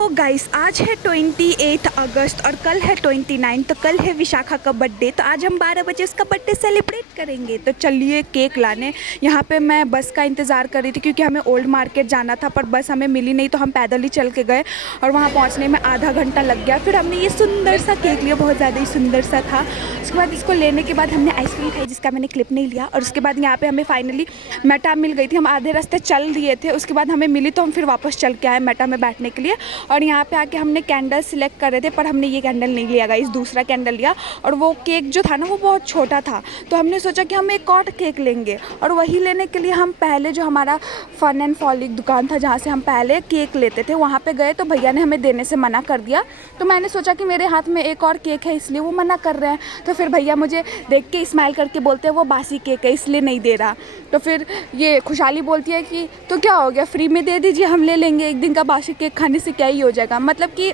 तो गाइस आज है 28 अगस्त और कल है 29, तो कल है विशाखा का बर्थडे। तो आज हम 12 बजे उसका बर्थडे सेलिब्रेट करेंगे। तो चलिए केक लाने। यहाँ पे मैं बस का इंतज़ार कर रही थी क्योंकि हमें ओल्ड मार्केट जाना था, पर बस हमें मिली नहीं, तो हम पैदल ही चल के गए और वहाँ पहुँचने में आधा घंटा लग गया। फिर हमने ये सुंदर सा केक लिया, बहुत ज़्यादा ही सुंदर सा था। उसके बाद इसको लेने के बाद हमने आइसक्रीम खाई, जिसका मैंने क्लिप नहीं लिया। और उसके बाद यहाँ पर हमें फाइनली मेटा मिल गई थी। हम आधे रास्ते चल दिए थे, उसके बाद हमें मिली तो हम फिर वापस चल के आए मेटा में बैठने के लिए। और यहाँ पे आके हमने कैंडल सिलेक्ट कर रहे थे, पर हमने ये कैंडल नहीं लिया गाइस, दूसरा कैंडल लिया। और वो केक जो था ना वो बहुत छोटा था, तो हमने सोचा कि हम एक और केक लेंगे। और वही लेने के लिए हम पहले जो हमारा फन एंड फॉलिक दुकान था जहाँ से हम पहले केक लेते थे, वहाँ पे गए। तो भैया ने हमें देने से मना कर दिया। तो मैंने सोचा कि मेरे हाथ में एक और केक है, इसलिए वो मना कर रहे हैं। तो फिर भैया मुझे देख के स्माइल करके बोलते हैं वो बासी केक है इसलिए नहीं दे रहा। तो फिर ये खुशहाली बोलती है कि तो क्या हो गया, फ्री में दे दीजिए, हम ले लेंगे, एक दिन का बासी केक खाने से क्या ही हो जाएगा। मतलब कि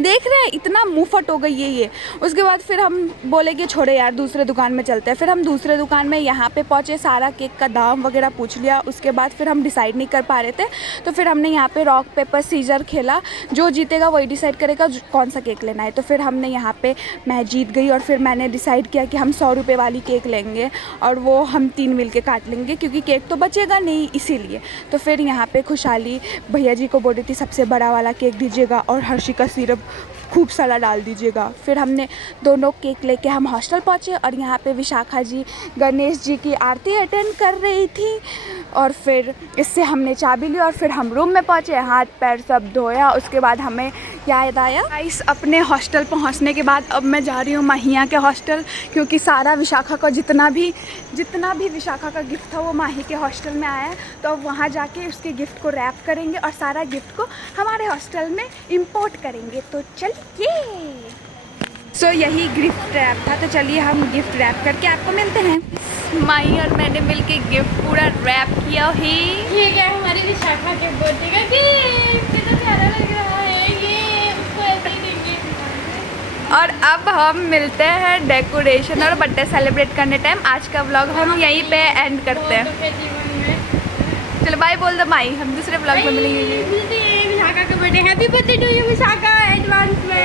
देख रहे हैं इतना मुँहफट हो गई है ये। उसके बाद फिर हम बोले कि छोड़े यार, दूसरे दुकान में चलते हैं। फिर हम दूसरे दुकान में यहाँ पे पहुँचे, सारा केक का दाम वगैरह पूछ लिया। उसके बाद फिर हम डिसाइड नहीं कर पा रहे थे, तो फिर हमने यहाँ पे रॉक पेपर सीजर खेला। जो जीतेगा वही डिसाइड करेगा कौन सा केक लेना है। तो फिर हमने यहाँ पे मैं जीत गई और फिर मैंने डिसाइड किया कि हम 100 रुपये वाली केक लेंगे और वो हम 3 मिल के काट लेंगे, क्योंकि केक तो बचेगा नहीं इसीलिए। तो फिर यहाँ पर खुशहाली भैया जी को बोल रही थी सबसे बड़ा वाला केक दीजिएगा और हर्षी का सिरप खूब सारा डाल दीजिएगा। फिर हमने दोनों केक लेके हम हॉस्टल पहुँचे और यहाँ पे विशाखा जी गणेश जी की आरती अटेंड कर रही थी। और फिर इससे हमने चाबी ली और फिर हम रूम में पहुँचे, हाथ पैर सब धोया। उसके बाद हमें याद आया गाइस, अपने हॉस्टल पहुँचने के बाद अब मैं जा रही हूँ माहिया के हॉस्टल, क्योंकि सारा विशाखा का जितना भी विशाखा का गिफ्ट था वो माही के हॉस्टल में आया है। तो अब वहाँ जाके उसके गिफ्ट को रैप करेंगे और सारा गिफ्ट को हमारे हॉस्टल में इम्पोर्ट करेंगे। तो चलिए यही गिफ्ट रैप था, तो चलिए हम गिफ्ट रैप करके आपको मिलते हैं। माही और मैंने मिलके गिफ्ट पूरा रैप किया है। ये क्या हमारी विशाखा के बर्थडे का गिफ्ट, कितना प्यारा लग रहा है, ये उसको ऐसे ही देंगे। और अब हम मिलते हैं डेकोरेशन और बर्थडे सेलिब्रेट करने टाइम। आज का व्लॉग हम यहीं पे एंड करते हैं। चलो बाय बोल दो माही, हम दूसरे व्लॉग में मिलेंगे। विशाखा का birthday, happy birthday to you Vishakha advance में।